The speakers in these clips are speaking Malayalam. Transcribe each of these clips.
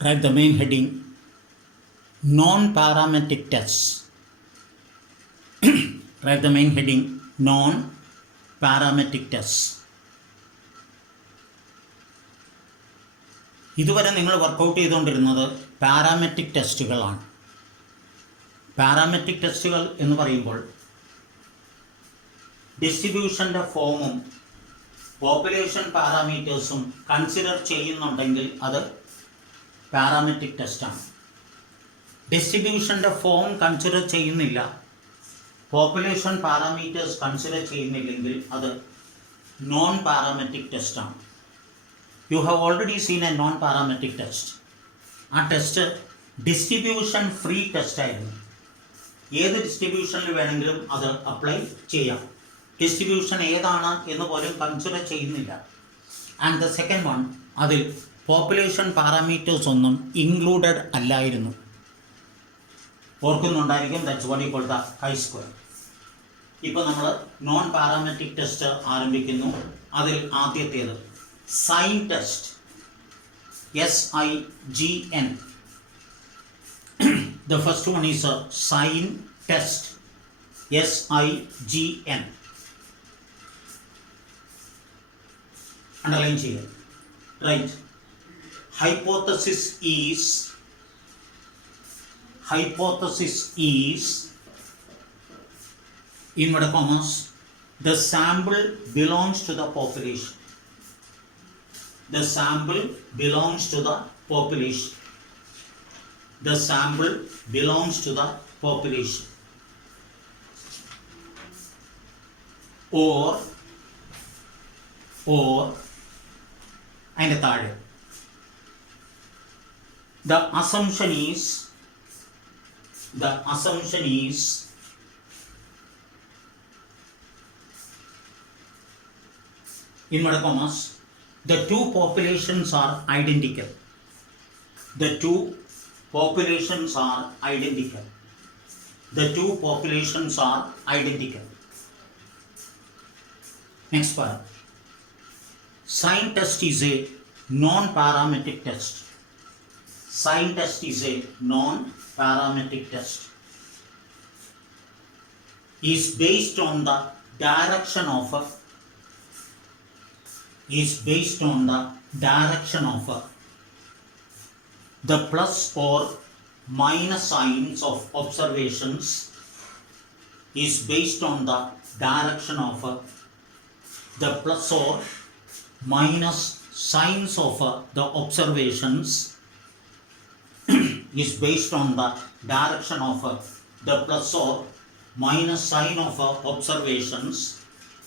Write the main heading non-parametric tests. Write the main heading non-parametric tests. ഇതുവരെ നിങ്ങൾ വർക്കൗട്ട് ചെയ്തുകൊണ്ടിരുന്നത് പാരാമെട്രിക് ടെസ്റ്റുകളാണ്. പാരാമെട്രിക് ടെസ്റ്റുകൾ എന്ന് പറയുമ്പോൾ ഡിസ്ട്രിബ്യൂഷൻ്റെ ഫോമും പോപ്പുലേഷൻ പാരാമീറ്റേഴ്സും കൺസിഡർ ചെയ്യുന്നുണ്ടെങ്കിൽ അത് പാരാമെട്രിക് ടെസ്റ്റാണ്. ഡിസ്ട്രിബ്യൂഷൻ്റെ ഫോം കൺസിഡർ ചെയ്യുന്നില്ല, പോപ്പുലേഷൻ പാരാമീറ്റേഴ്സ് കൺസിഡർ ചെയ്യുന്നില്ലെങ്കിൽ അത് നോൺ പാരാമെട്രിക് ടെസ്റ്റാണ്. You have already seen a non parametric test. ആ ടെസ്റ്റ് ഡിസ്ട്രിബ്യൂഷൻ ഫ്രീ ടെസ്റ്റ് ആയിരുന്നു. ഏത് ഡിസ്ട്രിബ്യൂഷനിൽ വേണമെങ്കിലും അത് അപ്ലൈ ചെയ്യാം. ഡിസ്ട്രിബ്യൂഷൻ ഏതാണ് എന്ന് പോലും കൺസിഡർ ചെയ്യുന്നില്ല. ആൻഡ് ദ സെക്കൻഡ് വൺ, അതിൽ പോപ്പുലേഷൻ പാരാമീറ്റേഴ്സ് ഒന്നും ഇൻക്ലൂഡഡ് അല്ലായിരുന്നു. ഓർക്കുന്നുണ്ടായിരിക്കും, that's what you call the chi square. ഇപ്പോൾ നമ്മൾ നോൺ പാരാമെട്രിക് ടെസ്റ്റ് ആരംഭിക്കുന്നു. അതിൽ ആദ്യത്തേത് sign test, SIGN. The first one is a sign test, SIGN. Underline here. Right. Hypothesis is inverted commas, the sample belongs to the population. The sample belongs to the population. The sample belongs to the population. Or and the third, the assumption is inverted commas, the two populations are identical. The two populations are identical. The two populations are identical. Next part. Sign test is a non-parametric test. Sign test is a non-parametric test. Is based on the direction of the plus or minus signs of observations. Is based on the direction of the plus or minus signs of the observations. Is based on the direction of the plus or minus sign of observations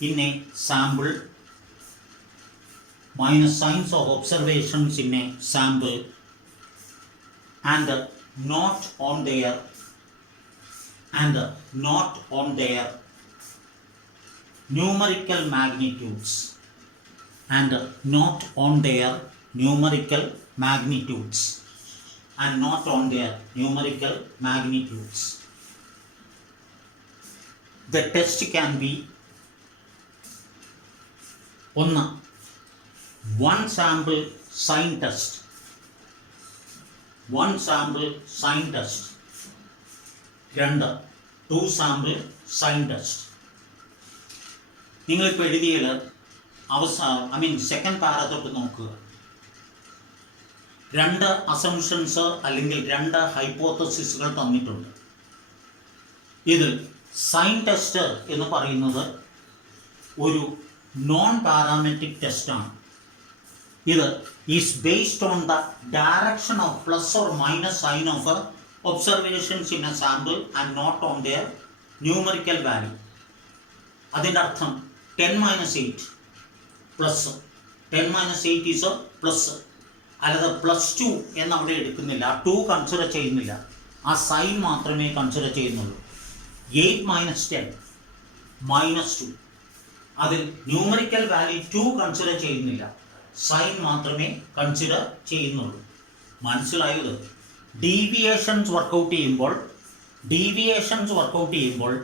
in a sample. Minus signs of observations in a sample and not on their numerical magnitudes, and not on their numerical magnitudes, and not on their numerical magnitudes. The test can be one sample sign test, two sample sign test. നിങ്ങളിപ്പോൾ എഴുതിയത് സെക്കൻഡ് പാര തൊട്ട് നോക്കുക. രണ്ട് അസംഷൻസ് അല്ലെങ്കിൽ രണ്ട് ഹൈപ്പോത്തസിസുകൾ തന്നിട്ടുണ്ട്. ഇതിൽ സൈൻ ടെസ്റ്റ് എന്ന് പറയുന്നത് ഒരു നോൺ പാരാമെട്രിക് ടെസ്റ്റാണ്. ഇത് is based on the direction of plus or minus sign of observations in a sample and not on their numerical value. അതിൻ്റെ അർത്ഥം 10-8 പ്ലസ് 10-8 ഈസ് എ പ്ലസ്, അല്ലാതെ +2 എന്ന് അവിടെ എടുക്കുന്നില്ല. 2 കൺസിഡർ ചെയ്യുന്നില്ല, ആ സൈൻ മാത്രമേ കൺസിഡർ ചെയ്യുന്നുള്ളൂ. 8 - 10 -2, അതിൽ ന്യൂമറിക്കൽ വാല്യൂ 2 കൺസിഡർ ചെയ്യുന്നില്ല, സൈൻ മാത്രമേ കൺസിഡർ ചെയ്യുന്നുള്ളൂ. മനസ്സിലായത്? ഡീവിയേഷൻസ് വർക്കൗട്ട് ചെയ്യുമ്പോൾ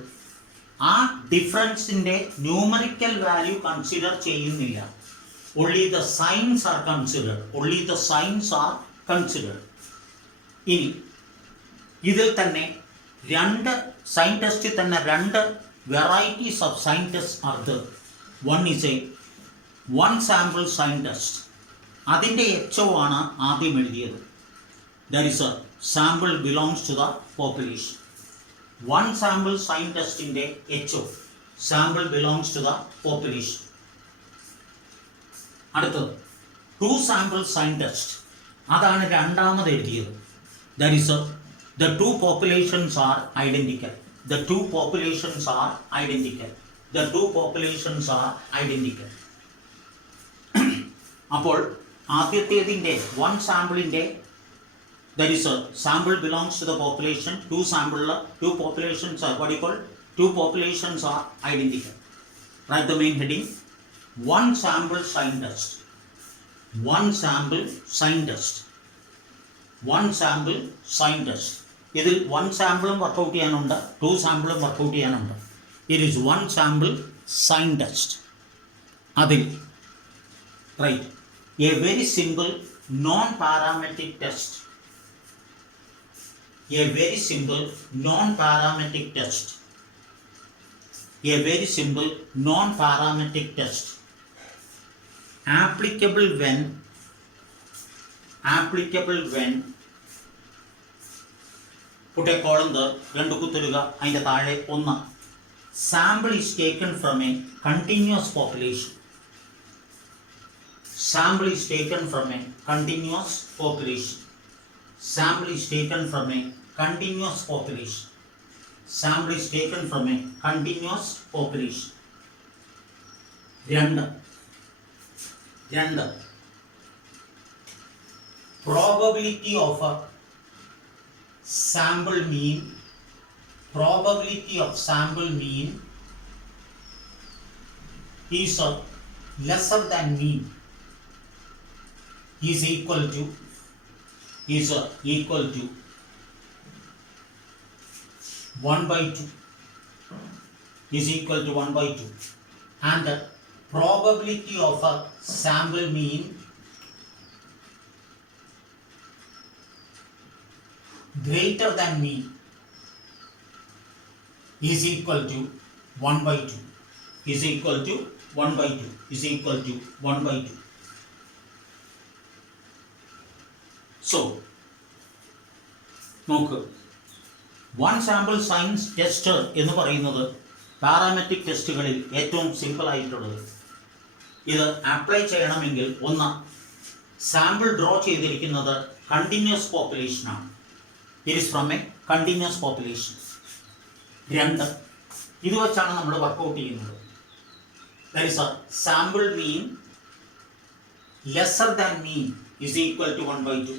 ആ ഡിഫറൻസിൻ്റെ ന്യൂമറിക്കൽ വാല്യൂ കൺസിഡർ ചെയ്യുന്നില്ല. only the signs are considered. ഇനി ഇതിൽ തന്നെ രണ്ട് സൈൻ ടെസ്റ്റിൽ തന്നെ രണ്ട് varieties of sign test are there. One is a one sample sign test. അതിൻ്റെ എച്ച് ഒ ആണ് ആദ്യം എഴുതിയത്. That is a sample belongs to the population. One sample സൈൻ ടെസ്റ്റിൻ്റെ H O sample belongs to the population. അടുത്തത് ടു സാമ്പിൾ സൈൻ ടെസ്റ്റ്, അതാണ് രണ്ടാമത് എഴുതിയത്. That is the two populations are identical. The two populations are identical. The two populations are identical. അപ്പോൾ ആദ്യത്തേതിൻ്റെ one സാമ്പിളിൻ്റെ that is a sample belongs to the population. Two populations are what you call two populations are identical. Write the main heading. One sample sign test. One sample sign test. One sample sign test. ഇതിൽ വൺ സാമ്പിളും വർക്കൗട്ട് ചെയ്യാനുണ്ട്, ടു സാമ്പിളും വർക്കൗട്ട് ചെയ്യാനുണ്ട്. It is one sample sign test. അതിൽ write a very simple non parametric test. A very simple non-parametric test. A very simple non-parametric test. Applicable when put a column there, രണ്ട് കുത്തുക, അതിൻ്റെ താഴെ ഒന്ന്. Sample is taken from a continuous population. Sample is taken from a continuous population. Sample is taken from a continuous population. Sample is taken from a continuous population. രണ്ട് probability of a sample mean. Probability of sample mean is lesser than mean is equal to 1/2 is equal to 1/2, and the probability of a sample mean greater than mean is equal to 1/2 is equal to 1/2 is equal to 1/2. So നോക്ക്, വൺ സാമ്പിൾ സയൻസ് ടെസ്റ്റ് എന്ന് പറയുന്നത് പാരാമെട്രിക് ടെസ്റ്റുകളിൽ ഏറ്റവും സിമ്പിൾ ആയിട്ടുള്ളത്. ഇത് അപ്ലൈ ചെയ്യണമെങ്കിൽ ഒന്ന്, സാമ്പിൾ ഡ്രോ ചെയ്തിരിക്കുന്നത് കണ്ടിന്യൂസ് പോപ്പുലേഷനാണ്. It is from a continuous population. രണ്ട്, ഇത് വെച്ചാണ് നമ്മൾ വർക്കൗട്ട് ചെയ്യുന്നത്. That is a sample mean lesser than mean is equal to 1/2.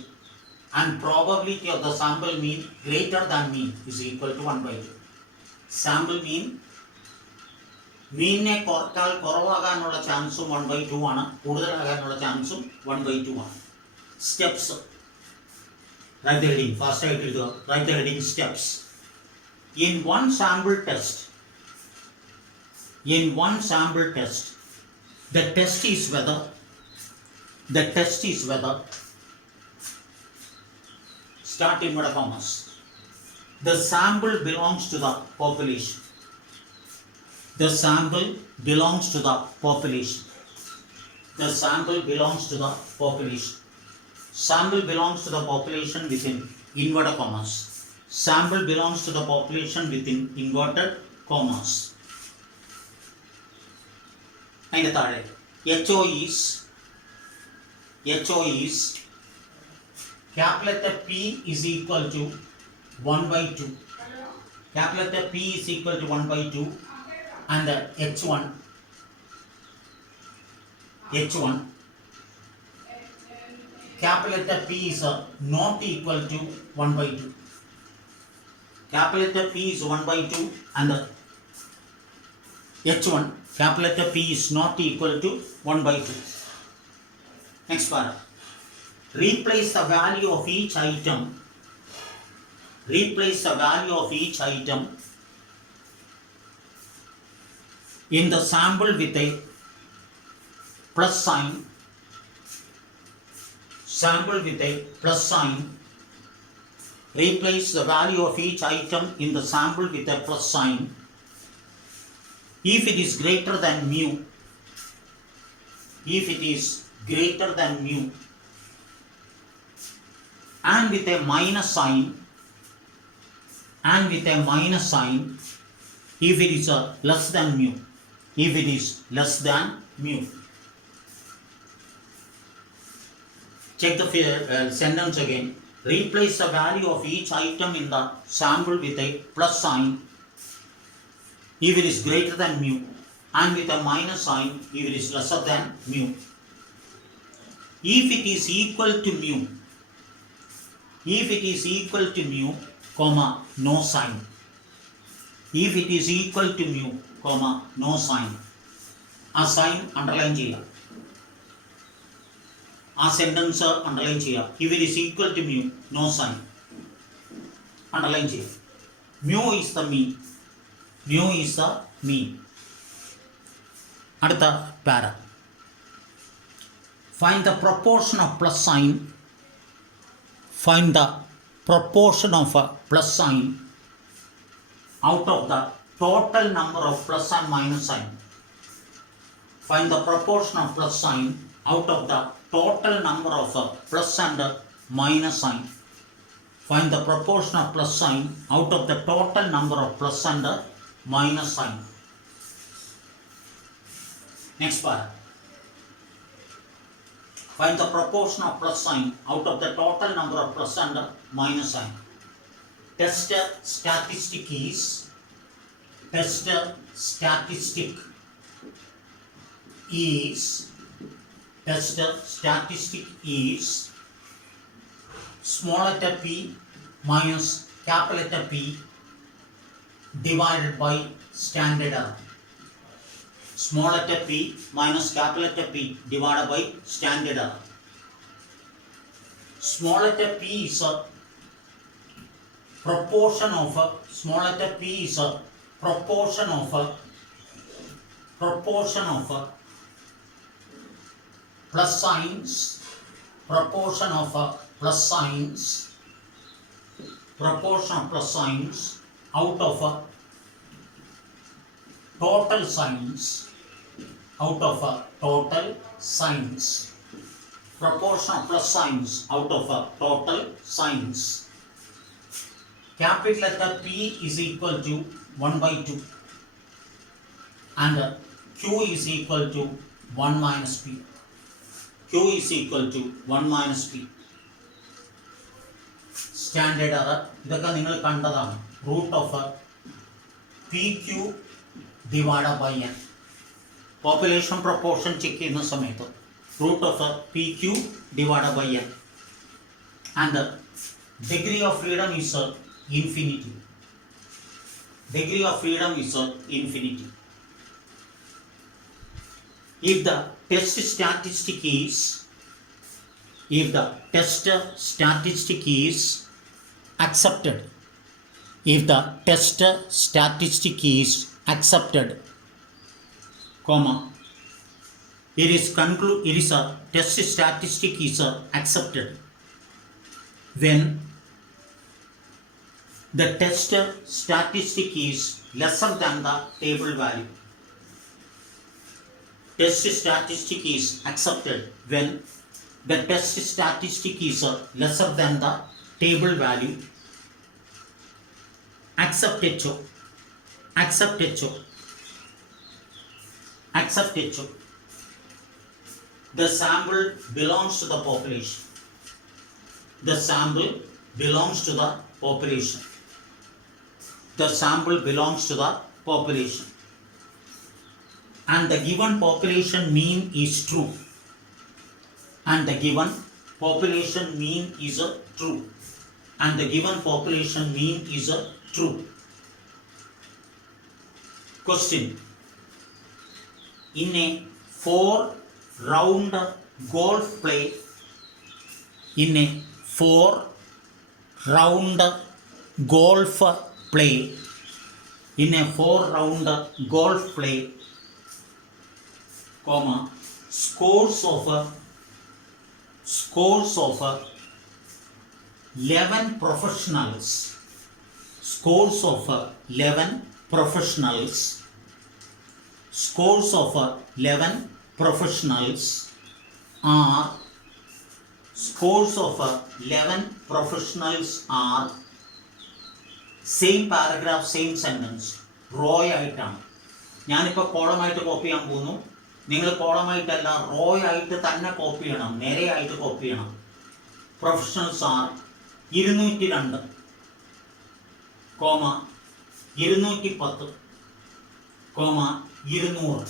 and probability of the sample mean greater than mean is equal to 1/2. Sample mean മീനിനെ കുറവാകാനുള്ള ചാൻസും 1/2 ആണ്, കൂടുതലാകാനുള്ള ചാൻസും 1/2 ആണ്. Steps write the heading, fast ആയിട്ട് എഴുതുക. Write the heading steps. In one sample test, the test is whether start inverted commas. The sample belongs to the population. The sample belongs to the population. The sample belongs to the population. Sample belongs to the population within inverted commas. Sample belongs to the population within inverted commas. അതിൻ്റെ താഴെ HO is capital letter P is equal to 1/2. Capital letter P is equal to 1/2, and the H1 capital letter P is not equal to 1/2. Capital letter P is 1/2, and the H1 capital letter P is not equal to 1/2. Next paragraph. Replace the value of each item. Replace the value of each item in the sample with a plus sign. Sample with a plus sign replace the value of each item in the sample with a plus sign if it is greater than mu, if it is greater than mu, and with a minus sign, and with a minus sign if it is less than mu, if it is less than mu. Check the sentence again. Replace the value of each item in the sample with a plus sign if it is greater than mu, and with a minus sign if it is lesser than mu. If it is equal to mu, if it is equal to mu, comma, no sign. If it is equal to mu, comma, no sign. ആ സൈൻ അണ്ടർലൈൻ ചെയ്യുക, ആ സെൻറ്റൻസ് അണ്ടർലൈൻ ചെയ്യുക. If it is equal to mu, no sign, underline ചെയ്യുക. Mu is the mean, mu is the mean. അടുത്ത para. Find the proportion of plus sign, find the proportion of a plus sign out of the total number of plus and minus sign. Find the proportion of plus sign out of the total number of plus and minus sign. Find the proportion of plus sign out of the total number of plus and minus sign. Next part. Find the proportion of plus sign out of the total number of plus and minus sign. Test statistic is, test statistic is, test statistic is small letter p minus capital letter P divided by standard error. Small letter p minus capital letter P divided by standard error. Small letter p is a proportion of small letter p is a proportion of plus signs, proportion of plus signs, proportion of plus signs out of total signs, out of total signs, proportion of plus signs out of total signs. Capital letter P is equal to 1 by 2 and Q is equal to 1 minus P. Q is equal to 1 minus P. Standard error ഇതൊക്കെ നിങ്ങൾ കണ്ടതാണ്. Root of PQ divided by n. Population proportion check ചെയ്യുന്ന സമയത്ത് root of PQ divided by n. And degree of freedom is infinity. Degree of freedom is infinity. If the test statistic is, if the test statistic is accepted, if the test statistic is accepted, comma, it is a test statistic is accepted when the test statistic is lesser than the table value. Test statistic is accepted when the test statistic is lesser than the table value. Accept HO, accept HO, accept HO. The sample belongs to the population. The sample belongs to the population. The sample belongs to the population. And the given population mean is true. And the given population mean is true. And the given population mean is true. Question. In a 4-round golf play, in a 4-round golf play, in a 4-round golf play, comma, scores of 11 professionals, scores of 11 professionals, scores of 11 professionals are, scores of 11 professionals are, same paragraph same sentence, row ആയിട്ടാണ്. ഞാനിപ്പോൾ കോളമായിട്ട് കോപ്പി ചെയ്യാൻ പോകുന്നു. നിങ്ങൾ കോളമായിട്ടല്ല റോ ആയിട്ട് തന്നെ കോപ്പി ചെയ്യണം, നിരയായിട്ട് കോപ്പി ചെയ്യണം. Professionals are 202, 210, 200.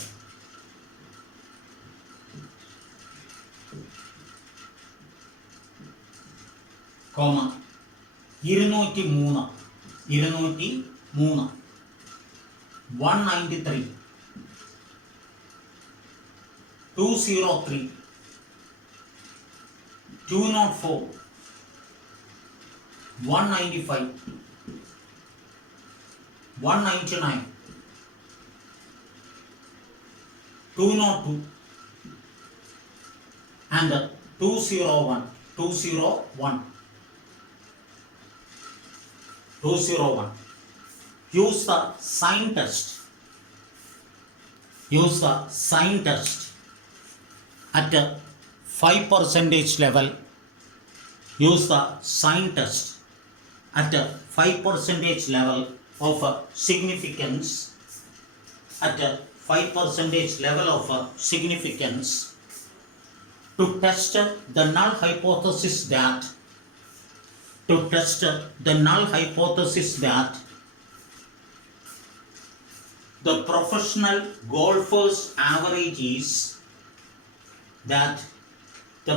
Comma 203, 193, 203, 204, 195, 199, 202 and 201, 201. Use the sign test. Use the sign test at 5% level. Use the sign test at 5% level of significance. At 5% level of significance to test the null hypothesis that the professional golfer's average is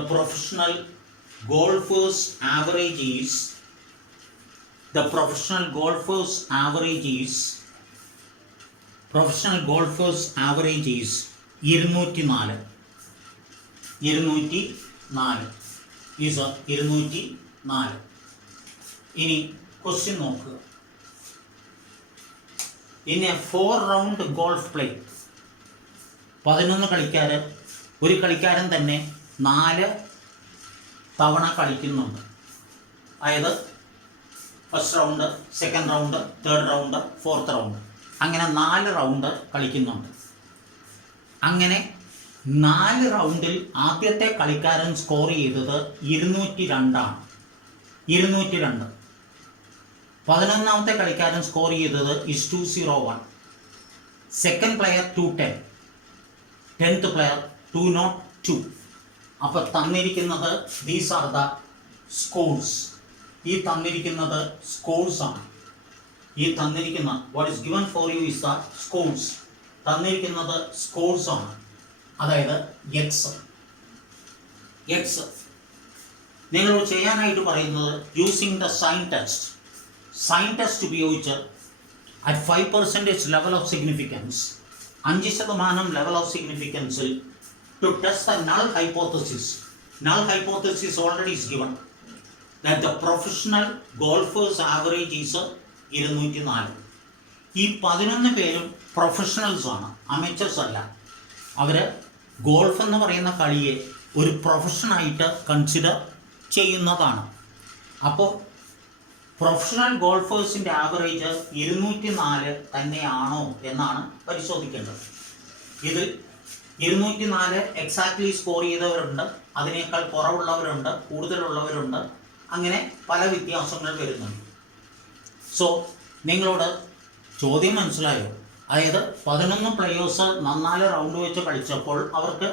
professional golfer's average is 204. is 204. ഇനി ക്വസ്റ്റ്യൻ നോക്കുക. ഇനി 4 റൗണ്ട് ഗോൾഫ് പ്ലേ, 11 കളിക്കാർ, ഒരു കളിക്കാരൻ തന്നെ 4 തവണ കളിക്കുന്നുണ്ട്. അതായത് first round, second round, third round, fourth round, അങ്ങനെ 4 റൗണ്ട് കളിക്കുന്നുണ്ട്. അങ്ങനെ 4 റൗണ്ടിൽ ആദ്യത്തെ കളിക്കാരൻ സ്കോർ ചെയ്തത് 202 ആണ്. 202. 11ാമത്തെ കളിക്കാരൻ സ്കോർ ചെയ്തത് 201. Second player 210, 10th player 202. അപ്പോൾ തന്നിരിക്കുന്നത് ദീസ് ആർ ദ സ്കോർസ്. ഈ തന്നിരിക്കുന്നത് സ്കോർസ് ആണ്. ഈ തന്നിരിക്കുന്ന what is given for you is the scores. തന്നിരിക്കുന്നത് സ്കോർസ് ആണ്. അതായത് എക്സ് നിങ്ങളോട് ചെയ്യാനായിട്ട് പറയുന്നത് യൂസിങ് ദ സൈൻ ടെസ്റ്റ് ഉപയോഗിച്ച് at 5% level of significance, 5% level of സിഗ്നിഫിക്കൻസിൽ to test the null hypothesis already is given that the professional golfers average is 204. ഈ 11 പേരും പ്രൊഫഷണൽസ് ആണ്, അമേച്ചേഴ്സ് അല്ല. അവർ ഗോൾഫ് എന്ന് പറയുന്ന കളിയെ ഒരു പ്രൊഫഷനായിട്ട് കൺസിഡർ ചെയ്യുന്നതാണ്. അപ്പോൾ പ്രൊഫഷണൽ ഗോൾഫേഴ്സിൻ്റെ ആവറേജ് 204 തന്നെയാണോ എന്നാണ് പരിശോധിക്കേണ്ടത്. ഇതിൽ 204 എക്സാക്ട്ലി സ്കോർ ചെയ്തവരുണ്ട്, അതിനേക്കാൾ കുറവുള്ളവരുണ്ട്, കൂടുതലുള്ളവരുണ്ട്, അങ്ങനെ പല വ്യത്യാസങ്ങൾ വരുന്നുണ്ട്. സോ നിങ്ങളോട് ചോദ്യം മനസ്സിലായോ? അതായത് 11 പ്ലെയേഴ്സ് 4 റൗണ്ട് വെച്ച് കളിച്ചപ്പോൾ അവർക്ക്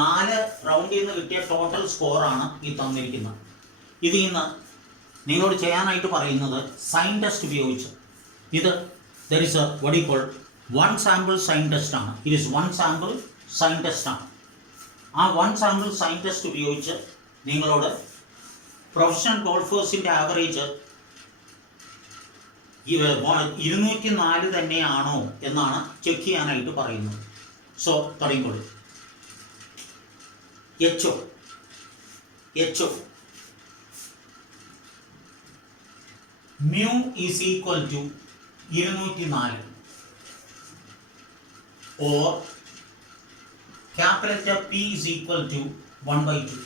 4 റൗണ്ടിൽ നിന്ന് കിട്ടിയ ടോട്ടൽ സ്കോറാണ് ഈ തന്നിരിക്കുന്നത്. ഇതിൽ നിന്ന് നിങ്ങളോട് ചെയ്യാനായിട്ട് പറയുന്നത് സൈൻ ടെസ്റ്റ് ഉപയോഗിച്ച്, ഇത് there is a what you call 1 sample sign test ആണ്. It is 1 sample sign test ആണ്. ആ 1 സാമ്പിൾ സൈൻ ടെസ്റ്റ് ഉപയോഗിച്ച് നിങ്ങളോട് പ്രൊഫഷണൽ ഗോൾഫേഴ്സിൻ്റെ ആവറേജ് 204 തന്നെയാണോ എന്നാണ് ചെക്ക് ചെയ്യാനായിട്ട് പറയുന്നത്. സോ തുടങ്ങിക്കോളൂ. H mu is equal to 204 or capital letter P is equal to 1/2.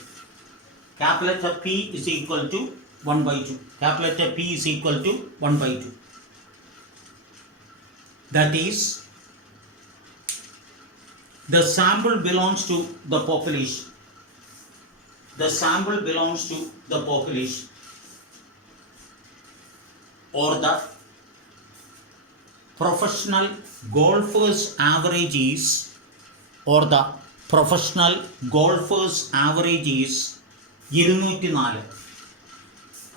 Capital letter P is equal to 1 by 2. Capital letter P is equal to 1 by 2. That is, the sample belongs to the population. The sample belongs to the population, or the professional golfers average is, or the professional golfers average is 204.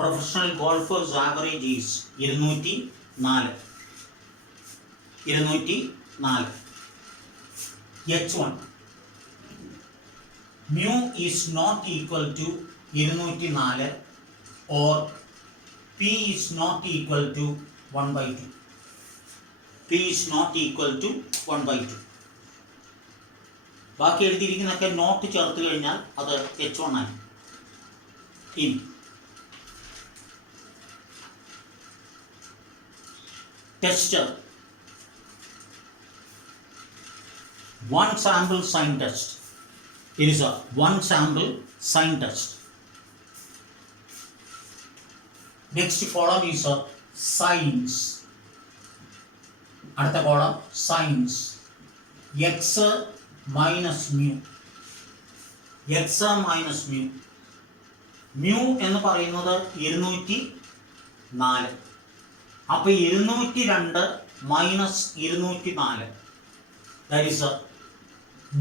Professional golfers average is 204. H1 mu is not equal to 204 or P is not equal to 1 by 2. P is not equal to 1 by 2. ബാക്കി എഴുതിയിരിക്കുന്നതൊക്കെ നോട്ട് ചേർത്ത് കഴിഞ്ഞാൽ അത് H1 ആയി. ഇനി test, one sample sign test. It is a one sample sign test. Next column is a signs. അടുത്ത column signs. X minus mu. X minus mu. Mu എന്ന് പറയുന്നത് 204. അപ്പോൾ 202 മൈനസ് 204, ദാറ്റ് ഈസ്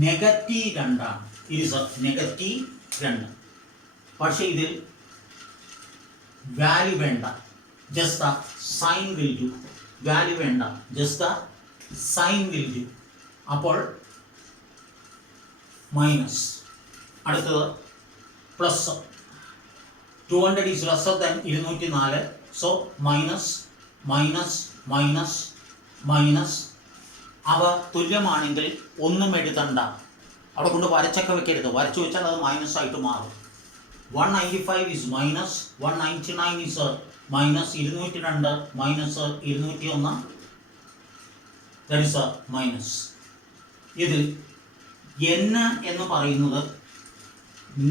നെഗറ്റീവ് 2 ആണ്. It is negative 2. പക്ഷേ ഇതിൽ വാല്യൂ വേണ്ട, just the sign will do. Value വേണ്ട, just the sign will do. അപ്പോൾ മൈനസ്. അടുത്തത് plus. 200 is lesser than 204. So minus minus minus minus. അവ തുല്യമാണെങ്കിൽ ഒന്നും എഴുതണ്ട, അവിടെ കൊണ്ട് വരച്ചൊക്കെ വെക്കരുത്. വരച്ചു വെച്ചാൽ അത് മൈനസ് ആയിട്ട് മാറും. 195 is minus, 199 is minus, 202 minus 201, that is minus. ഇതിൽ n എന്ന് പറയുന്നത്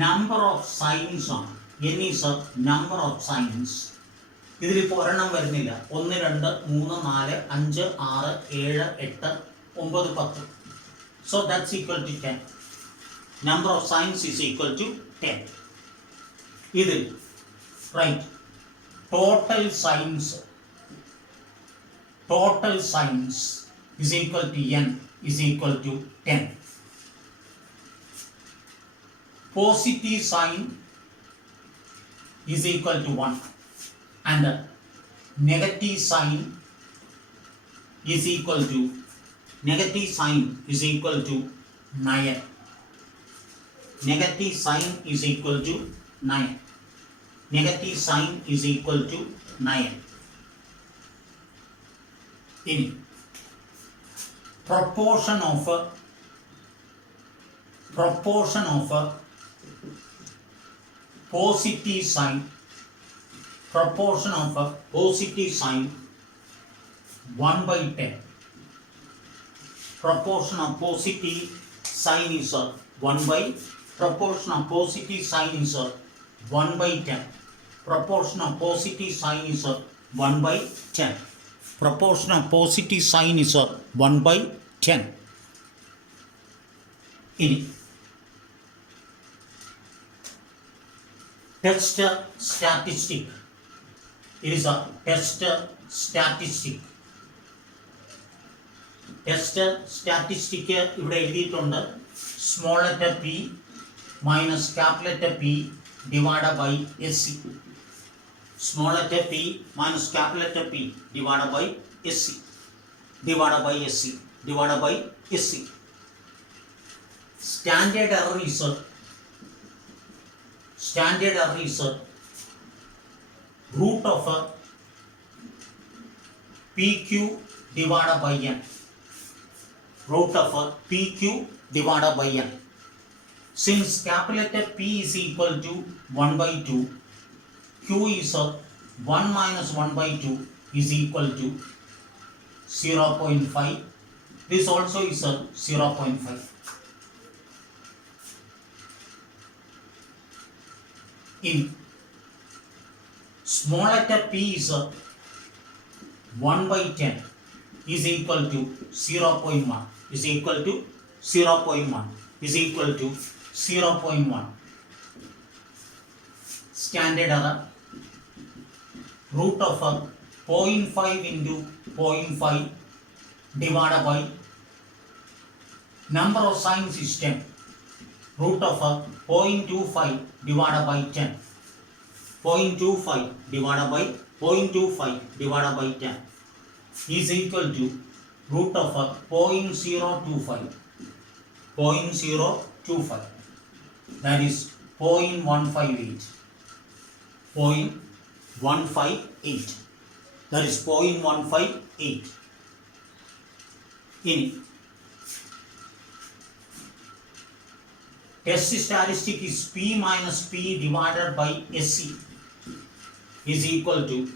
നമ്പർ ഓഫ് സൈൻസ് ആണ്. n is number of signs. ഇതിലിപ്പോൾ ഒരെണ്ണം വരുന്നില്ല. 1 2 3 4 5 6 7 8 9 10. So that's equal to 10. Number of signs is equal to 10. ഇതിൽ right, total signs is equal to n is equal to 10. Positive sign is equal to 1 and negative sign is equal to 9. Negative sign is equal to 9. Negative sign is equal to 9. In proportion of positive sign, proportion of a positive sign 1 by 10. Proportion of positive sign is 1 by, proportion of positive sign is 1 by 10. Proportion of positive sign is 1 by 10. Proportion of positive sign is 1 by 10. ഇനി test statistic. It is a test statistic. Test statistic ഇവിടെ എഴുതിയിട്ടുണ്ട്. Small letter p minus capital letter p divided by SC. Small letter p minus capital letter P divided by SC. Divided by SC. Divided by SC. Standard error is root of PQ divided by N. Root of PQ divided by N. Since capital letter P is equal to 1 by 2, Q is 1 minus 1 by 2 is equal to 0.5. This also is 0.5. In small letter p is 1 by 10 is equal to 0.1 is equal to 0.1 is equal to 0.1. Standard error, root of 0.5 into 0.5 divided by number of signs is 10. Root of 0.25 divided by 10. 0.25 divided by 0.25 divided by 10 is equal to root of 0.025. 0.025. That is 0.158. 0.158. That is 0.158. In test statistic is P minus P divided by SC is equal to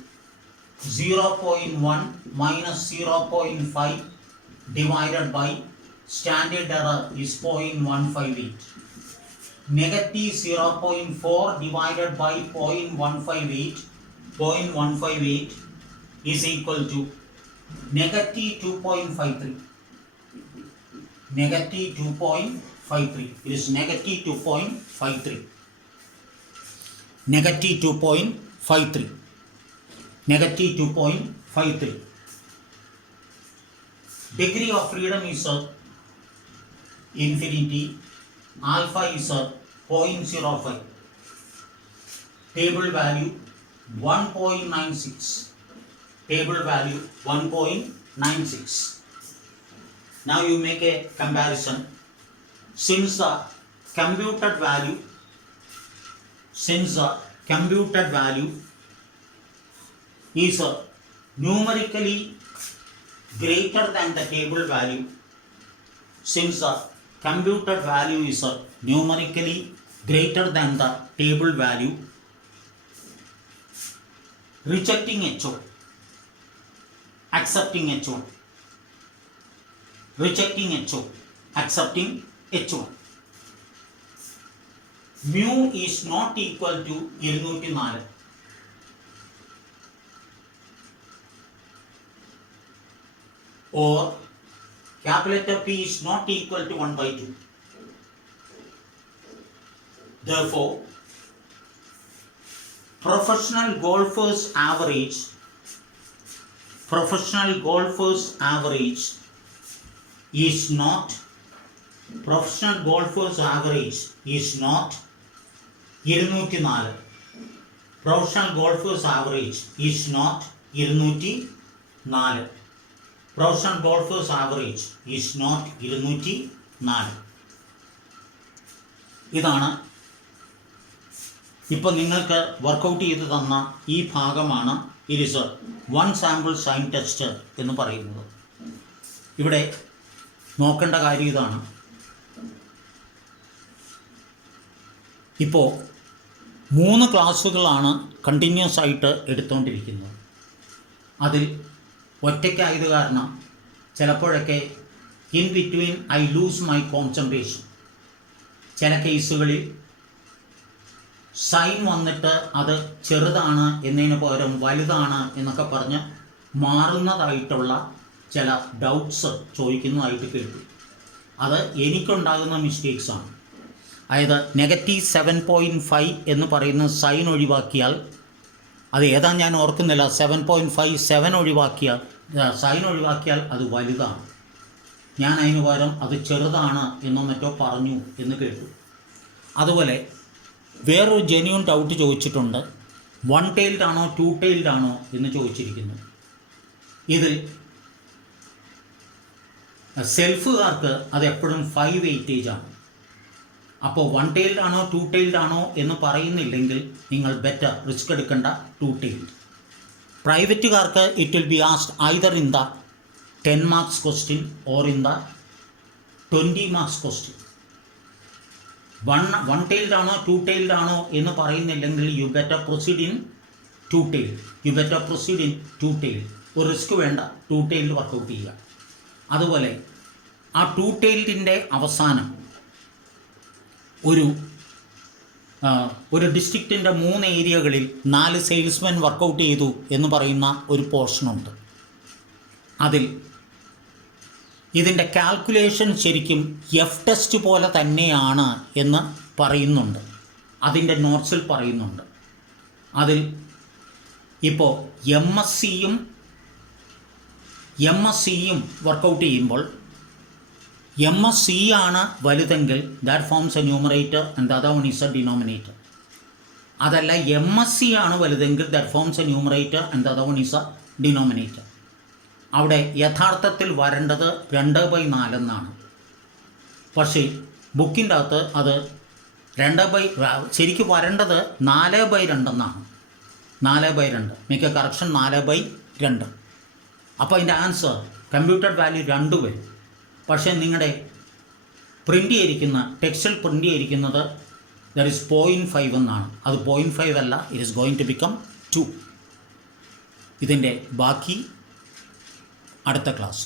0.1 minus 0.5 divided by standard error is 0.158. Negative 0.4 divided by 0.158 is equal to negative 2.53. Negative 2.53. It is negative 2.53. Negative 2.53. Negative 2.53. Degree of freedom is infinity. Alpha is 0.05. Table value 1.96. Table value 1.96. Now you make a comparison. Since the computed value is numerically greater than the table value, since the computed value is numerically greater than the table value, rejecting H1, accepting H1, rejecting H1, accepting H1. Mu is not equal to 204. Or capital letter P is not equal to 1 by 2. Therefore, professional golfers average is not 204. Professional golfers average is not 204. Professional golfers average is not 204. ഇതാണ് ഇപ്പോൾ നിങ്ങൾക്ക് വർക്കൗട്ട് ചെയ്ത് തന്ന ഈ ഭാഗമാണ് it is one sample sign test എന്ന് പറയുന്നത്. ഇവിടെ നോക്കേണ്ട കാര്യം ഇതാണ്. ഇപ്പോൾ 3 ക്ലാസ്സുകളാണ് കണ്ടിന്യൂസ് ആയിട്ട് എടുത്തുകൊണ്ടിരിക്കുന്നത്. അതിൽ ഒറ്റയ്ക്കായത് കാരണം ചിലപ്പോഴൊക്കെ in between I loose my concentration. ചില കേസുകളിൽ സൈൻ വന്നിട്ട് അത് ചെറുതാണ് എന്നതിന് പകരം വലുതാണ് എന്നൊക്കെ പറഞ്ഞ് മാറുന്നതായിട്ടുള്ള ചില ഡൗട്ട്സ് ചോദിക്കുന്നതായിട്ട് കേട്ടു. അത് എനിക്കുണ്ടാകുന്ന മിസ്റ്റേക്സാണ്. അതായത് -7.5 എന്ന് പറയുന്ന സൈൻ ഒഴിവാക്കിയാൽ, അത് ഏതാണെന്ന് ഞാൻ ഓർക്കുന്നില്ല, 7.57 ഒഴിവാക്കിയാൽ, സൈൻ ഒഴിവാക്കിയാൽ അത് വലുതാണ്. ഞാൻ അതിന് പകരം അത് ചെറുതാണ് എന്നോ മറ്റോ പറഞ്ഞു എന്ന് കേട്ടു. അതുപോലെ വേറൊരു ജെന്യൂൻ ഡൗട്ട് ചോദിച്ചിട്ടുണ്ട്. 1 tailed ആണോ 2 tailed ആണോ എന്ന് ചോദിച്ചിരിക്കുന്നു. ഇതിൽ സെൽഫുകാർക്ക് അത് എപ്പോഴും 5 weightage ആണ്. അപ്പോൾ 1 tailed ആണോ 2 tailed ആണോ എന്ന് പറയുന്നില്ലെങ്കിൽ നിങ്ങൾ ബെറ്റർ റിസ്ക് എടുക്കേണ്ട 2 tailed. പ്രൈവറ്റുകാർക്ക് it will be asked either in the 10 marks question or in the 20 marks question. 1 tailed ആണോ 2 tailed ആണോ എന്ന് പറയുന്നില്ലെങ്കിൽ you better proceed in 2 tailed. ഒരു റിസ്ക് വേണ്ട, 2 tailed വർക്കൗട്ട് ചെയ്യുക. അതുപോലെ ആ 2 tailed അവസാനം ഒരു ഒരു ഡിസ്ട്രിക്റ്റിൻ്റെ 3 ഏരിയകളിൽ 4 സെയിൽസ്മെൻ വർക്കൗട്ട് ചെയ്തു എന്ന് പറയുന്ന ഒരു പോർഷനുണ്ട്. അതിൽ ഇതിൻ്റെ കാൽക്കുലേഷൻ ശരിക്കും എഫ് ടെസ്റ്റ് പോലെ തന്നെയാണ് എന്ന് പറയുന്നുണ്ട്, അതിൻ്റെ നോട്ട്സിൽ പറയുന്നുണ്ട്. അതിൽ ഇപ്പോൾ എം എസ് സിയും വർക്കൗട്ട് ചെയ്യുമ്പോൾ എം എസ് സി ആണ് വലുതെങ്കിൽ that forms a numerator and the other one is a denominator. അതല്ല, എം എസ് സി ആണ് വലുതെങ്കിൽ that forms a numerator and the other one is a denominator. അവിടെ യഥാർത്ഥത്തിൽ വരേണ്ടത് 2/4 എന്നാണ്. പക്ഷേ ബുക്കിൻ്റെ അകത്ത് അത് ശരിക്കും വരേണ്ടത് 4/2 എന്നാണ്. 4/2, മിക്ക കറക്ഷൻ 4/2. അപ്പോൾ അതിൻ്റെ ആൻസർ കമ്പ്യൂട്ടർ വാല്യൂ 2 വരും. പക്ഷേ നിങ്ങളുടെ പ്രിൻ്റ് ചെയ്തിരിക്കുന്ന ടെക്സ്റ്റിൽ പ്രിൻ്റ് ചെയ്തിരിക്കുന്നത് ദാറ്റ് ഈസ് 0.5 എന്നാണ്. അത് 0.5 അല്ല, it is going to become 2. ഇതിൻ്റെ ബാക്കി അടുത്ത ക്ലാസ്.